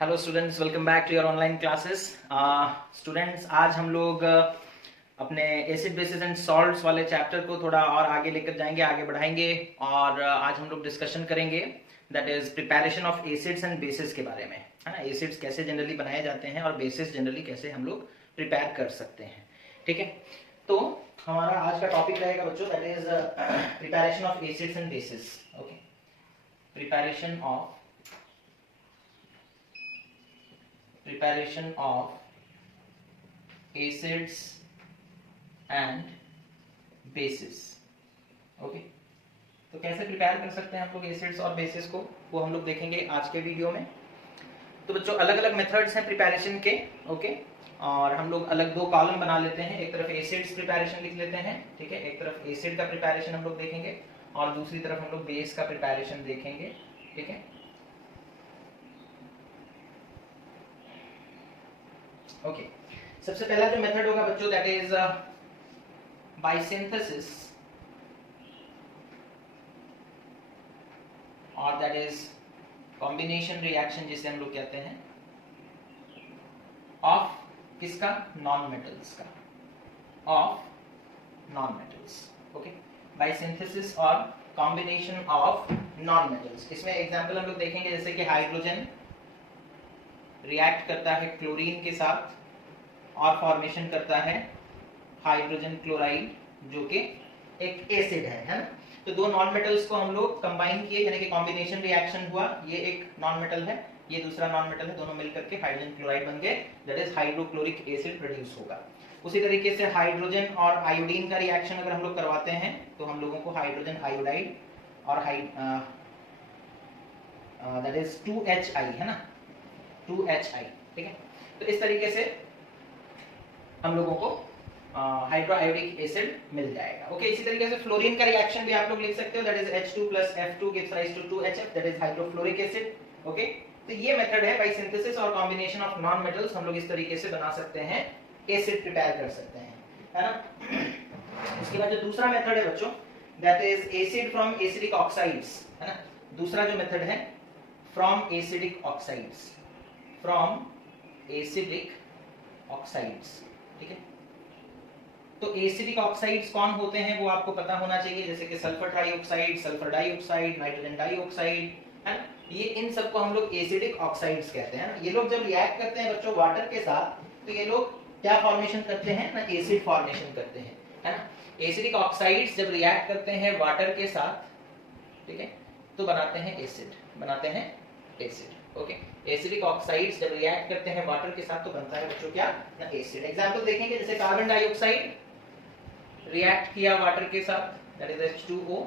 Hello students, welcome back to your online classes. Students, आज हम लोग अपने एसिड बेसिस एंड सॉल्ट्स वाले चैप्टर को थोड़ा और आगे लेकर जाएंगे, आगे बढ़ाएंगे और आज हम लोग डिस्कशन करेंगे that is preparation of acids and bases के बारे में, है ना। एसिड्स कैसे जनरली बनाए जाते हैं और बेसिस जनरली कैसे हम लोग प्रिपेयर कर सकते हैं, ठीक है। तो हमारा आज का टॉपिक रहेगा बच्चों that is preparation of acids and bases. Okay, preparation of acids and bases। Okay, तो कैसे प्रिपेयर कर सकते हैं हम लोग एसिड्स और बेसिस को, वो हम लोग देखेंगे आज के वीडियो में। तो बच्चों, अलग अलग मेथड्स हैं प्रिपरेशन के। ओके, और हम लोग अलग दो कॉलम बना लेते हैं। एक तरफ एसिड्स प्रिपरेशन लिख लेते हैं, ठीक है। एक तरफ एसिड का प्रिपरेशन हम लोग देखेंगे और दूसरी तरफ हम लोग बेस का प्रिपरेशन देखेंगे, ठीक है। ओके, सबसे पहला जो मेथड होगा बच्चों दैट इज बाय सिंथेसिस और दैट इज कॉम्बिनेशन रिएक्शन, जिसे हम लोग कहते हैं ऑफ किसका, नॉन मेटल्स का, of non metals. Okay, by synthesis और कॉम्बिनेशन ऑफ नॉन मेटल्स। इसमें एग्जांपल हम लोग देखेंगे जैसे कि हाइड्रोजन रिएक्ट करता है क्लोरीन के साथ और फॉर्मेशन करता है हाइड्रोजन क्लोराइड, जो कि एक एसिड है ना। तो दो नॉन मेटल्स को हम लोग कंबाइन किए, यानी कि कॉम्बिनेशन रिएक्शन हुआ। ये एक नॉन मेटल है, ये दूसरा नॉन मेटल है, दोनों मिलकर के हाइड्रोजन क्लोराइड बन गए, that is hydrochloric acid produce होगा। उसी तरीके से हाइड्रोजन और आयोडीन का रिएक्शन अगर हम लोग करवाते हैं तो हम लोगों को हाइड्रोजन आयोडाइड और दैट इज 2HI, है ना, 2HI, ठीक है। तो इस तरीके से हम लोगों को हाइड्रोआयोडिक एसिड मिल जाएगा। ओके, इसी तरीके से फ्लोरीन का रिएक्शन भी आप लोग लिख सकते हो, that is H2 + F2 gives rise to 2HF, that is hydrofluoric acid. Okay, तो ये मेथड है बाय सिंथेसिस और कॉम्बिनेशन ऑफ नॉन मेटल्स। हम लोग इस तरीके से बना सकते हैं, एसिड प्रिपेयर कर सकते हैं, है ना। उसके बाद जो दूसरा मेथड है बच्चों that is acid from acidic oxides, है ना। दूसरा जो मेथड है from acidic oxides, from acidic oxides, ठीक है। तो एसिडिक ऑक्साइड्स कौन होते हैं वो आपको पता होना चाहिए, जैसे कि sulphur trioxide, sulphur dioxide, nitrogen dioxide, है ना। ये इन सबको हम लोग एसिडिक ऑक्साइड्स कहते हैं ना। ये लोग जब रिएक्ट करते हैं बच्चों वाटर के साथ, तो ये लोग क्या फॉर्मेशन करते हैं ना, एसिड फॉर्मेशन करते हैं, है ना। एसिडिक ऑक्साइड्स जब रिएक्ट करते हैं वाटर के साथ, ठीक है, तो बनाते हैं एसिड, बनाते हैं एसिड। ओके, एसिडिक ऑक्साइड्स जब रिएक्ट करते हैं वाटर के साथ तो बनता है बच्चों क्या ना, एसिड। एग्जांपल देखेंगे जैसे कार्बन डाइऑक्साइड रिएक्ट किया वाटर के साथ, दैट इज H2O,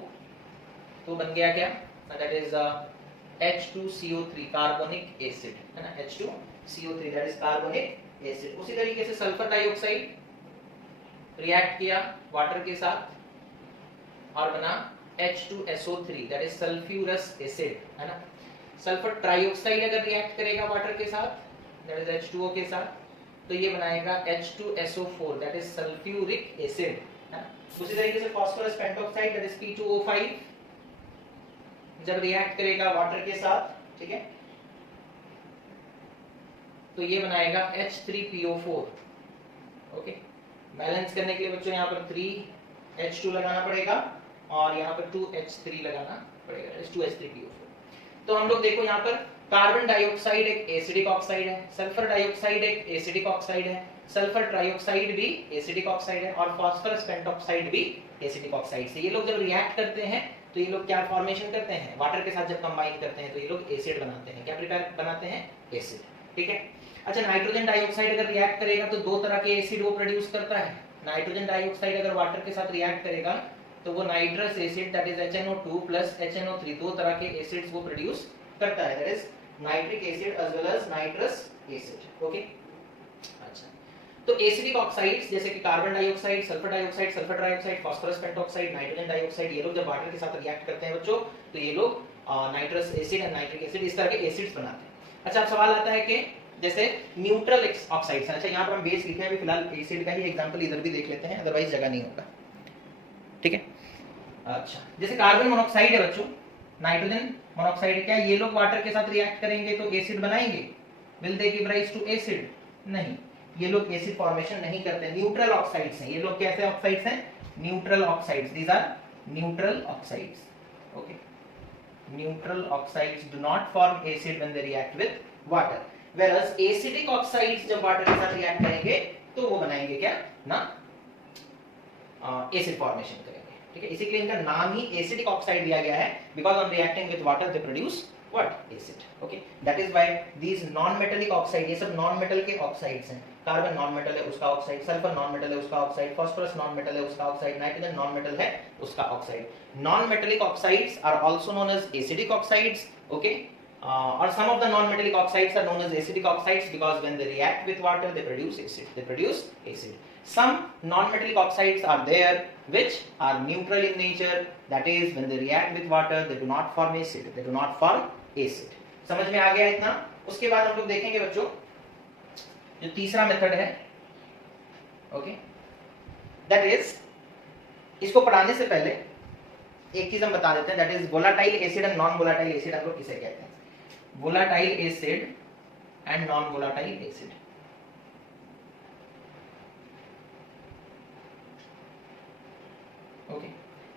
तो बन गया क्या, that is H2CO3, carbonic acid, है ना, H2CO3, that is carbonic acid. उसी तरीके से सल्फर डाइऑक्साइड रिएक्ट किया वाटर के साथ और बना H2SO3, that is sulphurous acid, है ना। सल्फर ट्राइऑक्साइड अगर रिएक्ट करेगा वाटर के साथ, दैट इज H2O के साथ, तो ये बनाएगा H2SO4, that is sulphuric acid, है ना। उसी तरीके से phosphorus pentoxide that is P2O5 जब रिएक्ट करेगा वाटर के साथ, ठीक है, तो ये बनाएगा H3PO4। ओके, बैलेंस करने के लिए बच्चों यहाँ पर 3H2 लगाना पड़ेगा और यहाँ पर 2H3 लगाना पड़ेगा, 2H3PO4। तो हम लोग देखो यहाँ पर कार्बन डाइऑक्साइड एक एसिडिक ऑक्साइड है, सल्फर डाइऑक्साइड एक एसिडिक ऑक्साइड है, सल्फर ट्राइऑक्साइड भी एसिडिक ऑक्साइड है और फास्फोरस पेंटॉक्साइड भी एसिडिक ऑक्साइड से। ये लोग जब रिएक्ट करते हैं तो ये लोग क्या फॉर्मेशन करते हैं, वाटर के साथ जब कंबाइन करते हैं तो ये लोग एसिड बनाते हैं। क्या प्रिपेयर बनाते हैं, एसिड, ठीक है। अच्छा, नाइट्रोजन डाइऑक्साइड अगर रिएक्ट करेगा तो दो तरह के एसिड वो प्रोड्यूस करता है। नाइट्रोजन डाइऑक्साइड अगर वाटर के साथ रिएक्ट करेगा तो वो nitrous acid that is HNO2 + HNO3, दो तरह के एसिड्स वो प्रोड्यूस करता है, that is nitric acid as well as nitrous acid. Okay, अच्छा, तो एसिडिक ऑक्साइड्स जैसे कि carbon dioxide, sulphur dioxide, sulphur trioxide, phosphorus pentoxide, nitrogen dioxide, ये लोग जब वाटर के साथ रिएक्ट करते हैं बच्चों तो ये लोग nitrous acid and nitric acid इस तरह के एसिड्स बनाते हैं। अच्छा, अब सवाल आता है कि जैसे न्यूट्रल ऑक्साइड्स, अच्छा यहाँ पर हम बेस लिखे हैं, अभी फिलहाल एसिड का ही एग्जांपल इधर भी देख लेते हैं, अदरवाइज जगह नहीं होगा, ठीक है। अच्छा, जैसे कार्बन मोनोऑक्साइड है बच्चों, नाइट्रोजन मोनोऑक्साइड, क्या ये लोग वाटर के साथ रिएक्ट करेंगे तो एसिड बनाएंगे, will they give rise to acid? नहीं, ये लोग एसिड फॉर्मेशन नहीं करते, न्यूट्रल ऑक्साइड्स हैं ये लोग। कैसे ऑक्साइड्स हैं? Neutral oxides, these are neutral oxides. Okay, neutral oxides do not form acid when they react with water, whereas acidic oxides जब वाटर के साथ रिएक्ट करेंगे तो वो बनाएंगे क्या ना, एसिड फॉर्मेशन करेंगे। ठीक है, इसीलिए इनका नाम ही एसिडिक ऑक्साइड दिया गया है, because on reacting with water they produce what, acid. Okay, that is why these non metallic oxide, ये सब नॉन मेटल के ऑक्साइड्स हैं। कार्बन नॉन मेटल है उसका ऑक्साइड, सल्फर नॉन मेटल है उसका ऑक्साइड, फास्फोरस नॉन मेटल है उसका ऑक्साइड, नाइट्रोजन नॉन मेटल है उसका oxide. Non metallic oxides are also known as acidic oxides. Okay, or some of the non-metallic oxides are known as acidic oxides because when they react with water they produce acid, some non-metallic oxides are there which are neutral in nature, that is when they react with water they do not form acid, समझ में आ गया इतना? उसके बाद हम लोग देखेंगे बच्चों जो तीसरा मेथड है, ओके, दैट इज, इसको पढ़ाने से पहले एक चीज हम बता देते हैं, that is volatile acid and non volatile acid. हम लोग किसे कहते हैं? Volatile acid and non volatile acid. Okay,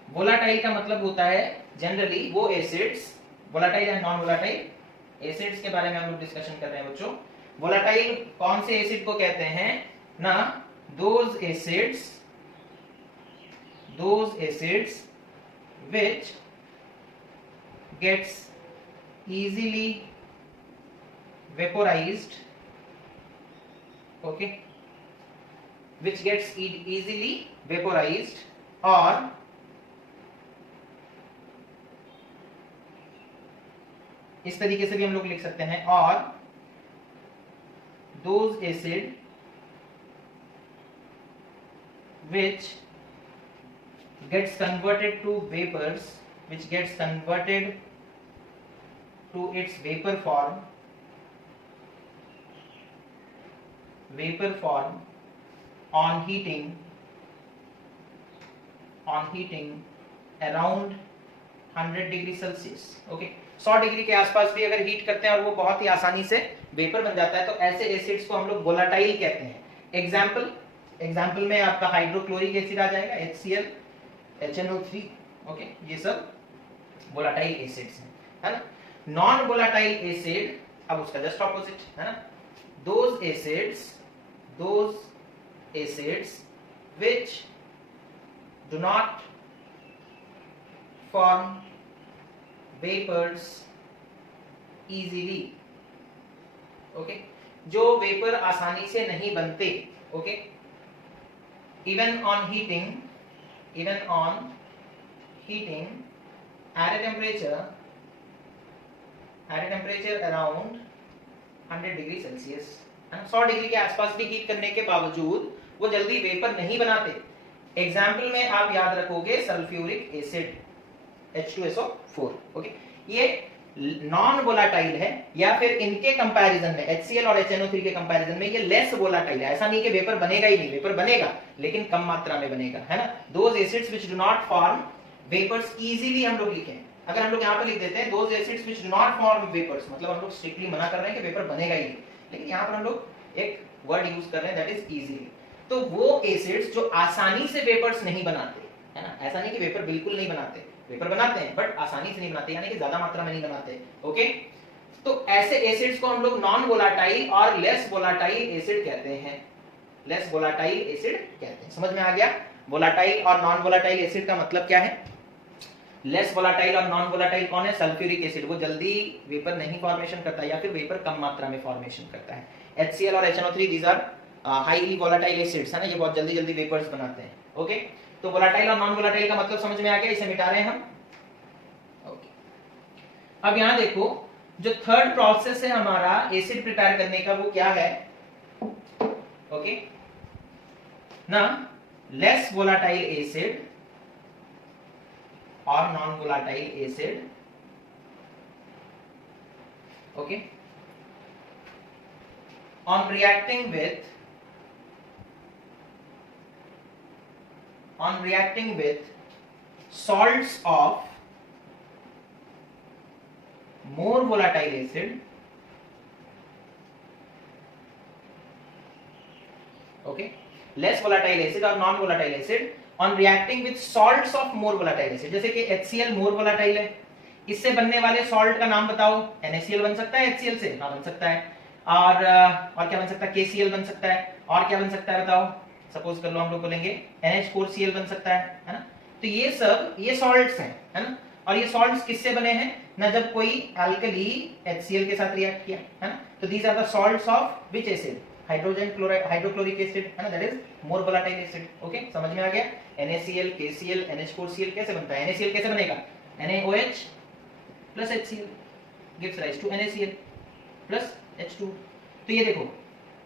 volatile का मतलब होता है जनरली वो acids, volatile and non volatile acids के बारे में हम लोग डिस्कशन कर रहे हैं बच्चों। वोलाटाइल कौन से एसिड को कहते हैं ना? Those acids which gets easily vaporized, okay, which gets easily vaporized, or इस तरीके से भी हम लोग लिख सकते हैं, और those acid which gets converted to vapors, which gets converted to its vapor form on heating around 100 degree Celsius. Okay, 100 degree के आसपास भी अगर हीट करते हैं और वो बहुत ही आसानी से वेपर बन जाता है तो ऐसे एसिड्स को हम लोग वोलाटाइल कहते हैं। एग्जाम्पल में आपका हाइड्रोक्लोरिक एसिड आ जाएगा, HCl, HNO3, ओके, ये सब वोलाटाइल एसिड्स हैं, है ना। नॉन वोलाटाइल एसिड अब उसका जस्ट ऑपोजिट है ना, those acids which do not form vapors easily, okay, जो वेपर आसानी से नहीं बनते, okay, even on heating at a temperature around 100 degree Celsius, 100 degree के आसपास भी हीट करने के बावजूद वो जल्दी वेपर नहीं बनाते। एग्जाम्पल में आप याद रखोगे सल्फ्यूरिक एसिड H2SO4, ओके, ये नॉन वोलाटाइल है, या फिर इनके कंपैरिजन में HCl और HNO3 के कंपैरिजन में ये लेस वोलाटाइल है। ऐसा नहीं कि वेपर बनेगा ही नहीं, वेपर बनेगा लेकिन कम मात्रा में बनेगा, है ना। Those acids which do not form vapours easily हम लोग लिखें, अगर हम लोग यहाँ पे लिख देते हैं those acids which do not form vapours, मतलब हम लोग स्ट्रिक्टली मना कर रहे हैं कि वेपर बनेगा ही नहीं, लेकिन यहाँ पर हम लोग एक वर्ड यूज कर रहे हैं दैट इज इजीली। तो वो एसिड्स जो आसानी से वेपर्स नहीं बनाते, है ना, ऐसा नहीं कि वेपर बिल्कुल नहीं बनाते, वेपर बनाते हैं बट आसानी से नहीं बनाते, यानी कि ज्यादा मात्रा में नहीं बनाते, ओके। तो ऐसे एसिड्स को हम लोग नॉन वोलाटाइल और लेस वोलाटाइल एसिड कहते हैं, लेस वोलाटाइल एसिड कहते हैं। समझ में आ गया वोलाटाइल और नॉन वोलाटाइल एसिड का मतलब क्या है? लेस वोलाटाइल और नॉन वोलाटाइल कौन है? सल्फ्यूरिक एसिड, वो जल्दी वेपर नहीं फॉर्मेशन करता या फिर वेपर कम मात्रा में फॉर्मेशन करता है। HCl और HNO3 these are highly volatile acids, है ना, ये बहुत जल्दी जल्दी वेपर्स बनाते हैं, ओके। तो वोलाटाइल और नॉन वोलाटाइल का मतलब समझ में आ गया, इसे मिटा रहे हैं हम, ओके। अब यहां देखो जो थर्ड प्रोसेस है हमारा एसिड प्रिपेयर करने का, वो क्या है? ओके ना, लेस वोलाटाइल एसिड और non volatile acid, okay, on reacting with salts of more volatile acid okay, less volatile acid और non volatile acid on reacting with salts of more volatile acid. जैसे कि HCl मोर volatile है, इससे बनने वाले salt का नाम बताओ। NaCl बन सकता है HCl से, हाँ बन सकता है। और क्या बन सकता है? KCl बन सकता है। और क्या बन सकता है बताओ? सपोज कर लो हम लोग बोलेंगे NH4Cl बन सकता है ना। तो ये सब ये सॉल्ट्स हैं, है ना। और ये सॉल्ट्स किससे बने हैं ना? जब कोई एल्कली HCl के साथ रिएक्ट किया, है ना। तो these are the salts of which acid? Hydrogen chloride, hydrochloric acid, है ना, that is more volatile acid. Okay, समझ में आ गया? NaCl, KCl, NH4Cl कैसे बनता है? NaCl कैसे बनेगा? NaOH plus HCl gives rise to NaCl plus H2। तो ये देखो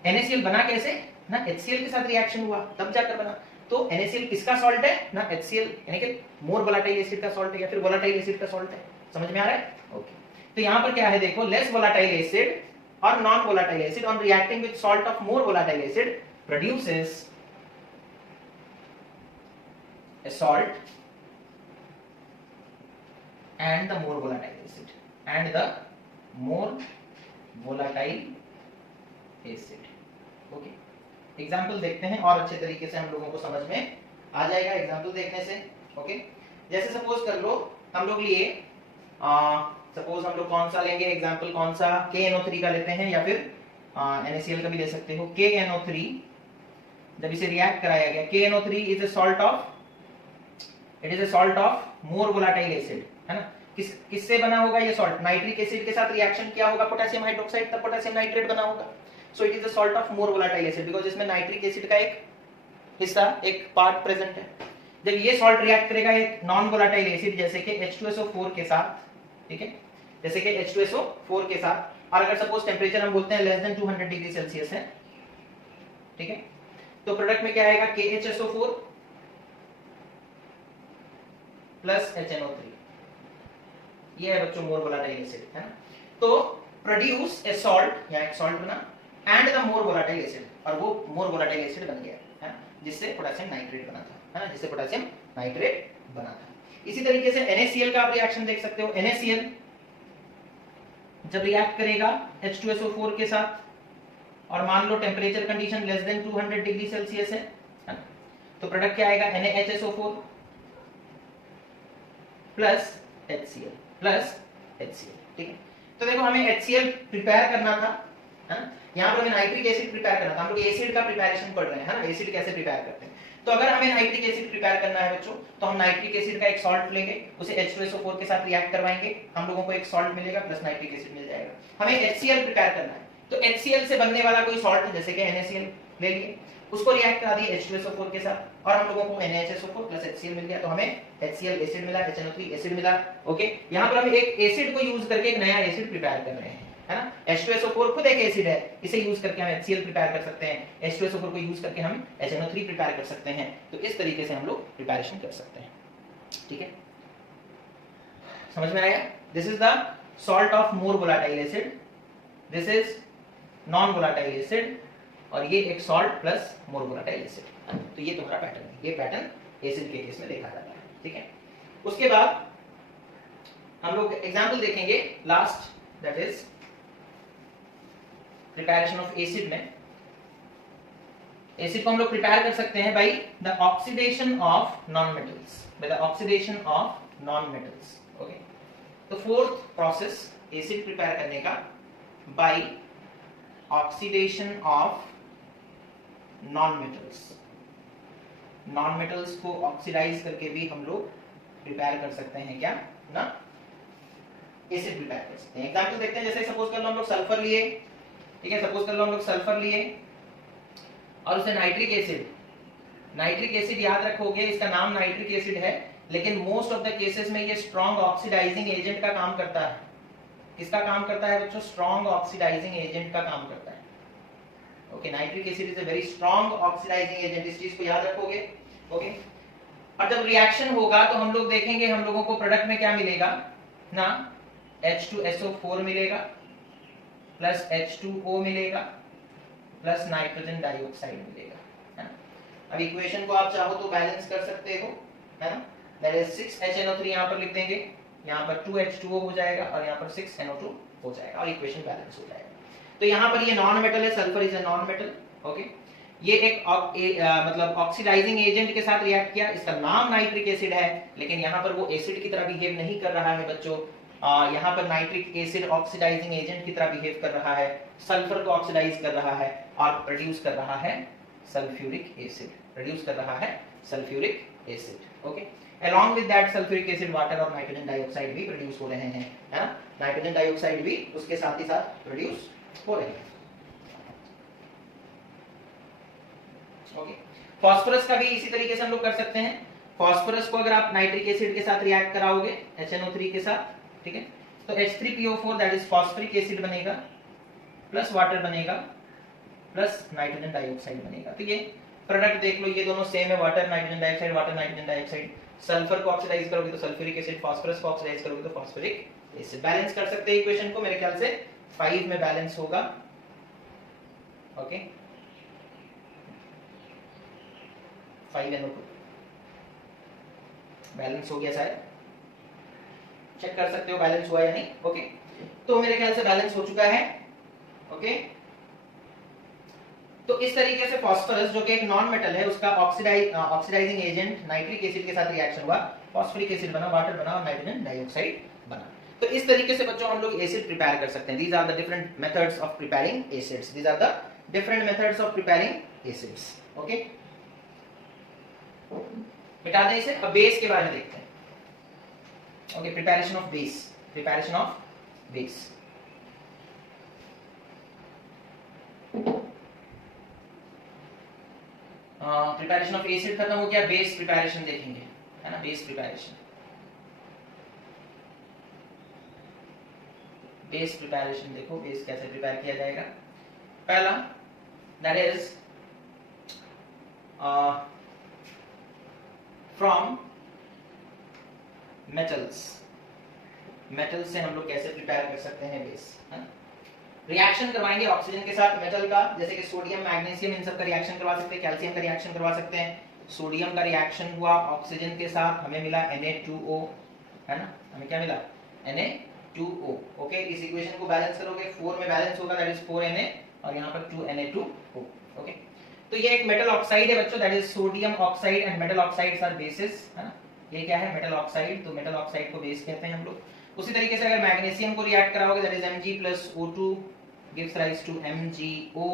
NaCl बना कैसे ना? HCl के साथ रिएक्शन हुआ तब जाकर बना। तो NaCl किसका सॉल्ट है ना? HCl यानी कि मोर वोलेटाइल एसिड का सॉल्ट है या फिर वोलेटाइल एसिड का सॉल्ट है। समझ में आ रहा है? ओके, तो यहां पर क्या है देखो, लेस वोलेटाइल एसिड और non volatile acid on reacting with salt of more volatile acid produces a salt and the more volatile acid and the more volatile acid। Okay, example देखते हैं और अच्छे तरीके से हम लोगों को समझ में आ जाएगा एग्जाम्पल देखने से। ओके, जैसे सपोज कर लो हम लोग लिए सपोज हम लोग कौन सा लेंगे एग्जाम्पल, कौन सा? KNO3 का लेते हैं या फिर NaCl का भी ले सकते हो। KNO3 जब इसे रिएक्ट कराया गया, KNO3 is a salt of, it is a salt of more volatile acid, है ना। किससे बना होगा ये सॉल्ट? नाइट्रिक एसिड के साथ रिएक्शन किया होगा पोटेशियम हाइड्रोक्साइड, तब पोटेशियम नाइट्रेट बना होगा। So it is a salt of more volatile acid because इसमें नाइट्रिक एसिड का एक हिस्सा, एक पार्ट प्रेजेंट है। जब ये सॉल्ट रिएक्ट करेगा एक नॉन वोलेटाइल एसिड जैसे कि H2SO4 के साथ, ठीक है, जैसे कि H2SO4 के साथ, और अगर सपोज टेंपरेचर हम बोलते हैं लेस देन 200 डिग्री सेल्सियस है, ठीक है, तो प्रोडक्ट में क्या आएगा? KHSO4 प्लस HNO3, ये है बच्चों मोर वोलेटाइल एसिड, है ना। तो प्रोड्यूस ए सॉल्ट, या एक सॉल्ट बना, and the more volatile acid, और वो मोर वोलेटाइल एसिड बन गया, है ना, जिससे पोटेशियम नाइट्रेट बना था, है ना, जिससे पोटेशियम नाइट्रेट बना था। इसी तरीके से NaCl का आप रिएक्शन देख सकते हो। NaCl जब रिएक्ट करेगा H2SO4 के साथ और मान लो temperature condition less than 200 degree Celsius है ना, तो प्रोडक्ट क्या आएगा? NaHSO4 प्लस HCl, ठीक है। तो देखो हमें HCl प्रिपेयर करना था, है ना, यहाँ पर हमें नाइट्रिक एसिड प्रिपेयर करना था। हम लोग एसिड का प्रिपरेशन पढ़ रहे हैं, है ना, एसिड कैसे प्रिपेयर करते हैं। तो अगर हमें नाइट्रिक एसिड प्रिपेयर करना है बच्चों, तो हम नाइट्रिक एसिड का एक सॉल्ट लेंगे, उसे H2SO4 के साथ रिएक्ट करवाएंगे, हम लोगों को एक सॉल्ट मिलेगा प्लस नाइट्रिक एसिड मिल जाएगा। हमें HCl प्रिपेयर करना है, तो HCl से बनने वाला कोई सॉल्ट जैसे कि NaCl ले लिए, उसको रिएक्ट करा दिए H2SO4 के साथ, और हम लोगों को NaHSO4 प्लस HCl मिल गया, तो हमें HCl एसिड मिला, HNO3 एसिड मिला। ओके, यहाँ पर हम एक एसिड को यूज करके एक नया एसिड प्रिपेयर कर रहे हैं, है ना। H2SO4 खुद एक एसिड है, इसे यूज करके हम HCl प्रिपेयर कर सकते हैं, H2SO4 को यूज करके हम HNO3 प्रिपेयर कर सकते हैं। तो इस तरीके से हम लोग प्रिपरेशन कर सकते हैं, ठीक है, समझ में आया? This is the salt of more volatile acid, this is non volatile acid, और ये एक सॉल्ट प्लस मोर वोलेटाइल एसिड। तो ये तुम्हारा पैटर्न है, ये पैटर्न एसिड के केस में देखा जाता है, ठीक है। उसके बाद हम लोग एग्जांपल देखेंगे last, that is preparation of acid में। एसिड को हम लोग प्रिपेयर कर सकते हैं by the oxidation of non metals, by the oxidation of non metals. Okay, तो फोर्थ प्रोसेस एसिड प्रिपेयर करने का by oxidation of non metals. Non metals को ऑक्सीडाइज करके भी हम लोग प्रिपेयर कर सकते हैं, क्या ना, एसिड प्रिपेयर कर सकते हैं। एग्जांपल देखते हैं, जैसे सपोज कर लो हम लोग सल्फर लिए, ठीक है, सपोज कर लो हम लोग सल्फर लिए और उसे नाइट्रिक एसिड याद रखोगे, इसका नाम नाइट्रिक एसिड है, लेकिन मोस्ट ऑफ द केसेस में ये स्ट्रॉन्ग ऑक्सीडाइजिंग एजेंट का काम करता है। किसका काम करता है बच्चों? स्ट्रॉन्ग ऑक्सीडाइजिंग एजेंट का काम करता है। Okay, nitric acid is a very strong oxidising agent, इस चीज को याद रखोगे। ओके, और जब रिएक्शन होगा तो हम लोग देखेंगे हम लोगों को प्रोडक्ट में क्या मिलेगा ना, H2SO4 मिलेगा प्लस H2O मिलेगा प्लस नाइट्रोजन डाइऑक्साइड मिलेगा, है ना। अब इक्वेशन को आप चाहो तो बैलेंस कर सकते हो, है ना, दैट इज 6HNO3 यहां पर लिख देंगे, यहां पर 2H2O हो जाएगा और यहां पर 6NO2 हो जाएगा और इक्वेशन बैलेंस हो जाएगा। तो यहां पर ये नॉन मेटल है, sulphur is a non metal. Okay, ये एक मतलब ऑक्सीडाइजिंग एजेंट के साथ रिएक्ट किया, इसका नाम नाइट्रिक एसिड है, लेकिन यहाँ पर वो एसिड की तरह बिहेव नहीं कर रहा है बच्चों। यहाँ पर नाइट्रिक एसिड ऑक्सीडाइजिंग एजेंट की तरह बिहेव कर रहा है, सल्फर को ऑक्सीडाइज कर रहा है और प्रोड्यूस कर रहा है सल्फ्यूरिक एसिड, प्रोड्यूस कर रहा है sulphuric acid. Okay, along with that sulphuric acid water और नाइट्रोजन डाइऑक्साइड भी प्रोड्यूस हो रहे हैं, है ना, नाइट्रोजन डाइऑक्साइड भी उसके साथ ही साथ प्रोड्यूस हो रहे हैं। ओके, फास्फोरस का भी इसी तरीके से हम लोग कर सकते हैं। फास्फोरस को अगर आप नाइट्रिक एसिड के साथ रिएक्ट कराओगे HNO3 के साथ, ठीक है, तो H3PO4 that is phosphoric acid बनेगा प्लस वाटर बनेगा प्लस नाइट्रोजन डाइऑक्साइड बनेगा। तो ये प्रोडक्ट देख लो, ये दोनों सेम है, water nitrogen dioxide, water nitrogen dioxide. Sulphur को ऑक्सीडाइज करोगे तो सल्फ्यूरिक एसिड, फास्फोरस को ऑक्सीडाइज करोगे तो फास्फोरिक एसिड। बैलेंस कर सकते हैं इक्वेशन को, मेरे ख्याल से 5 में बैलेंस होगा। ओके, 5NO2 बैलेंस हो गया शायद, चेक कर सकते हो बैलेंस हुआ या नहीं। ओके, तो मेरे ख्याल से बैलेंस हो चुका है। ओके, तो इस तरीके से फास्फोरस जो कि एक नॉन मेटल है, उसका ऑक्सीडाइजिंग एजेंट नाइट्रिक एसिड के साथ रिएक्शन हुआ, फास्फोरिक एसिड बना, वाटर बना और नाइट्रोजन डाइऑक्साइड बना। तो इस तरीके से बच्चों हम लोग एसिड प्रिपेयर कर सकते हैं। These are the different methods of preparing acids, these are the different methods of preparing acids. Okay, मिटा दें इसे। अब बेस के बारे में देखते हैं। Okay, preparation of base, preparation of base. Preparation of acid खत्म हो गया, बेस प्रिपरेशन देखेंगे, है ना, बेस प्रिपरेशन। बेस प्रिपरेशन देखो, बेस कैसे प्रिपेयर किया जाएगा। पहला that is from metals. Metal से हम लोग कैसे प्रिपेयर कर सकते हैं बेस, है ना। रिएक्शन करवाएंगे ऑक्सीजन के साथ मेटल का, जैसे कि सोडियम, मैग्नीशियम, इन सब का रिएक्शन करवा सकते हैं, कैल्शियम का रिएक्शन करवा सकते हैं। सोडियम का रिएक्शन हुआ ऑक्सीजन के साथ, हमें मिला Na2O, है ना, हमें क्या मिला, Na2O। ओके, इस इक्वेशन को बैलेंस करोगे, 4 में बैलेंस होगा, दैट इज 4Na और यहाँ पर 2Na2O। ओके, तो ये एक मेटल ऑक्साइड है बच्चों, that is sodium oxide and metal oxides are bases, है ना। ये क्या है, मेटल ऑक्साइड, तो मेटल ऑक्साइड को बेस कहते हैं हम लोग। उसी तरीके से अगर मैग्नीशियम को रिएक्ट कराओगे, that is Mg plus O2 gives rise to MgO,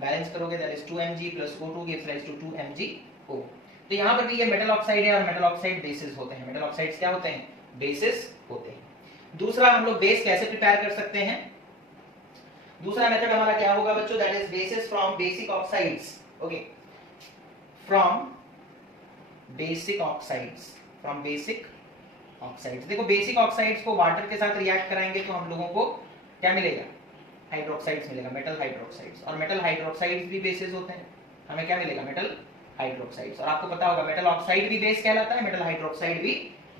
balance करोगे that is 2Mg plus O2 gives rise to 2MgO। तो यहाँ पर भी ये मेटल ऑक्साइड है और मेटल ऑक्साइड बेसिस होते हैं। मेटल ऑक्साइड्स क्या होते हैं, बेसिस होते हैं। दूसरा हम लोग बेस कैसे प्रिपेयर कर सकते हैं, दूसरा मेथड हमारा क्या होगा बच्चों, that is basis from basic oxides. Okay, from basic oxides, from basic oxides. देखो, बेसिक ऑक्साइड्स को वाटर के साथ रिएक्ट कराएंगे तो हम लोगों को क्या मिलेगा, हाइड्रोक्साइड्स मिलेगा, मेटल हाइड्रोक्साइड्स। और मेटल हाइड्रोक्साइड्स भी बेसिस होते हैं, हमें क्या मिलेगा, मेटल हाइड्रोक्साइड्स। और आपको पता होगा मेटल ऑक्साइड भी बेस कहलाता है, मेटल हाइड्रोक्साइड भी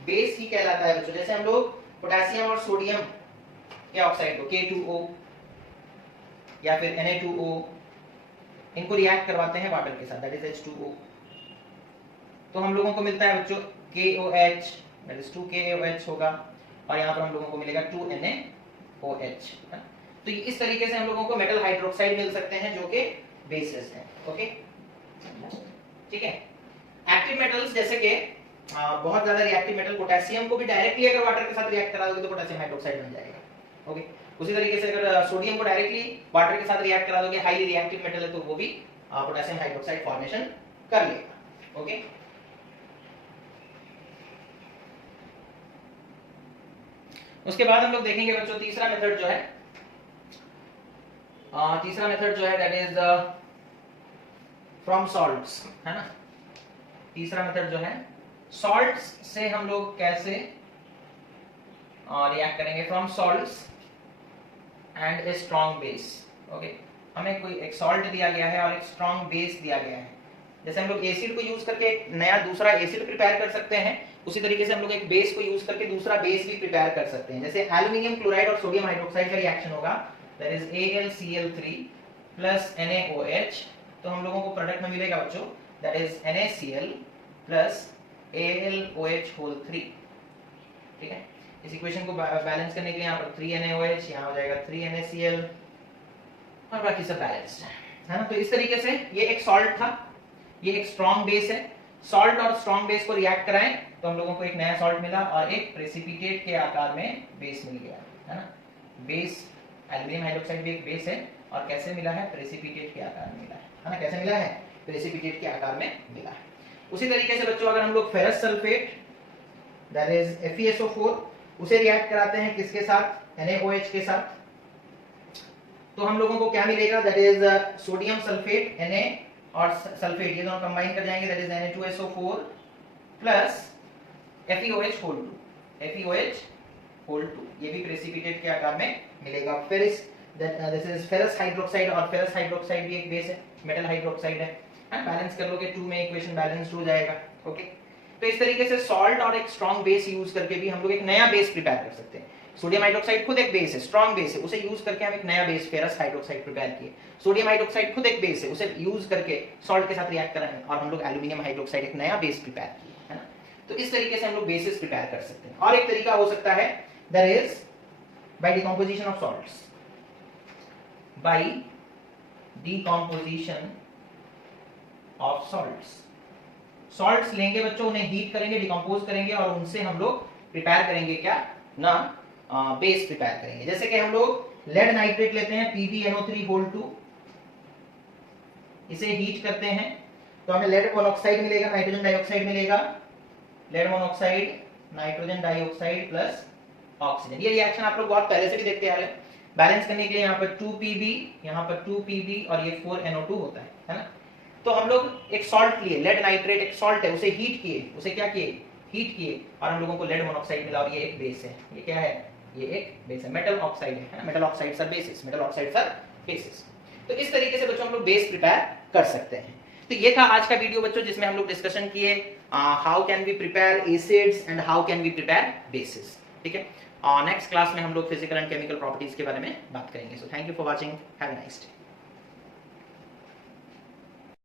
बेस ही कहलाता है बच्चों। जैसे हम लोग पोटेशियम और सोडियम के ऑक्साइड को K2O या फिर Na2O, इनको रिएक्ट करवाते हैं वाटर के साथ, दैट इज H2O, तो हम लोगों को मिलता है बच्चों KOH, दैट इज 2KOH होगा, और यहाँ पर हम लोगों को मिलेगा 2NaOH। तो इस तरीके से हम लोगों को मेटल हाइड्रोक्साइड मिल सकते हैं जो कि बेसिस हैं। ओके, ठीक है। एक्टिव मेटल्स जैसे कि बहुत ज्यादा रिएक्टिव मेटल, पोटेशियम को भी डायरेक्टली अगर वाटर के साथ रिएक्ट करा दोगे तो पोटेशियम हाइड्रोक्साइड बन जाएगा। ओके, उसी तरीके से अगर सोडियम को डायरेक्टली वाटर के साथ रिएक्ट करा दोगे, हाईली रिएक्टिव मेटल है, तो वो भी पोटेशियम हाइड्रोक्साइड फॉर्मेशन कर लेगा। ओके, उसके बाद हम लोग देखेंगे बच्चों तीसरा मेथड जो है, तीसरा मेथड जो है दैट इज फ्रॉम सॉल्ट्स, है ना। तीसरा मेथड जो है सॉल्ट्स से हम लोग कैसे रिएक्ट करेंगे, from salts and a strong base. Okay, हमें कोई एक सॉल्ट दिया गया है और एक स्ट्रॉन्ग बेस दिया गया है। जैसे हम लोग एसिड को यूज करके एक नया दूसरा एसिड प्रिपेयर कर सकते हैं, उसी तरीके से हम लोग एक बेस को यूज करके दूसरा बेस भी प्रिपेयर कर सकते हैं। जैसे एल्युमिनियम क्लोराइड और सोडियम हाइड्रोक्साइड का रिएक्शन होगा, that is AlCl3 plus NaOH, तो हम लोगों को प्रोडक्ट में मिलेगा बच्चों that is NaCl plus AlOH whole 3। ठीक है, इस इक्वेशन को बैलेंस करने के लिए यहाँ पर 3NaOH, यहाँ हो जाएगा 3NaCl और बाकी सब बैलेंस है। है ना। तो इस तरीके से ये एक सॉल्ट था, ये एक स्ट्रॉन्ग बेस है। सॉल्ट और स्ट्रॉन्ग बेस को रिएक्ट कराएं तो हम लोगों को एक नया सॉल्ट मिला और एक प्रेसिपिटेट के आकार में बेस मिल गया, है ना। बेस एल्युमिनियम हाइड्रोक्साइड भी एक बेस है और कैसे मिला है, प्रेसिपिटेट के आकार में मिला है ना। कैसे मिला है, प्रेसिपिटेट के आकार में मिला है। उसी तरीके से बच्चों अगर हम लोग ferrous sulphate that is FeSO4 उसे रिएक्ट कराते हैं किसके साथ, NaOH के साथ, तो हम लोगों को क्या मिलेगा, that is sodium sulphate Na और सल्फेट ये दोनों कंबाइन कर जाएंगे, that is Na2SO4 plus FeOH whole 2, FeOH whole 2 ये भी प्रेसिपिटेट के आकार में मिलेगा। Ferrous this is ferrous hydroxide और फेरस हाइड्रोक्साइड भी एक बेस है, मेटल हाइड्रोक्साइड है। बैलेंस कर लोगे 2 में इक्वेशन बैलेंस्ड हो जाएगा। ओके, तो इस तरीके से सॉल्ट और एक स्ट्रॉन्ग बेस यूज करके भी हम लोग एक नया बेस प्रिपेयर कर सकते हैं। सोडियम हाइड्रोक्साइड खुद एक बेस है, स्ट्रॉन्ग बेस है, उसे यूज करके हम एक नया बेस फेरस हाइड्रोक्साइड प्रिपेयर किए। सोडियम हाइड्रोक्साइड खुद एक बेस है, उसे यूज करके सॉल्ट के साथ रिएक्ट कराएं और हम लोग एल्यूमिनियम हाइड्रोक्साइड एक नया बेस प्रिपेयर किए, है ना। तो इस तरीके से हम लोग बेसिस प्रिपेयर कर सकते हैं। और एक तरीका हो सकता है that is by decomposition of salts, by decomposition of salts. Salts लेंगे बच्चों, उन्हें हीट करेंगे, डिकम्पोज करेंगे और उनसे हम लोग प्रिपेयर करेंगे क्या ना, बेस प्रिपेयर करेंगे। जैसे कि हम लोग लेड नाइट्रेट लेते हैं PbNO3 होल 2, इसे हीट करते हैं तो हमें लेड मोनोऑक्साइड मिलेगा, नाइट्रोजन डाइऑक्साइड मिलेगा, lead monoxide nitrogen dioxide plus oxygen. ये रिएक्शन आप लोग बहुत पहले से भी देखते आ रहे हैं। बैलेंस करने के लिए यहाँ पर 2Pb, यहाँ पर 2Pb और ये 4NO2 होता है ना। तो हम लोग एक सॉल्ट लिए, लेड नाइट्रेट एक सॉल्ट है, उसे हीट किए, उसे क्या किए, हीट किए और हम लोगों को लेड मोनोऑक्साइड मिला और ये एक बेस है। ये क्या है, ये एक बेस है, मेटल ऑक्साइड है ना। Metal oxides are bases, metal oxides are bases. तो इस तरीके से बच्चों हम लोग बेस प्रिपेयर कर सकते हैं। तो ये था आज का वीडियो बच्चों, जिसमें हम लोग डिस्कशन किए how can we prepare acids and how can we prepare bases. ठीक है, नेक्स्ट क्लास में हम लोग फिजिकल एंड केमिकल प्रॉपर्टीज के बारे में बात करेंगे। So thank you for watching, have a nice day.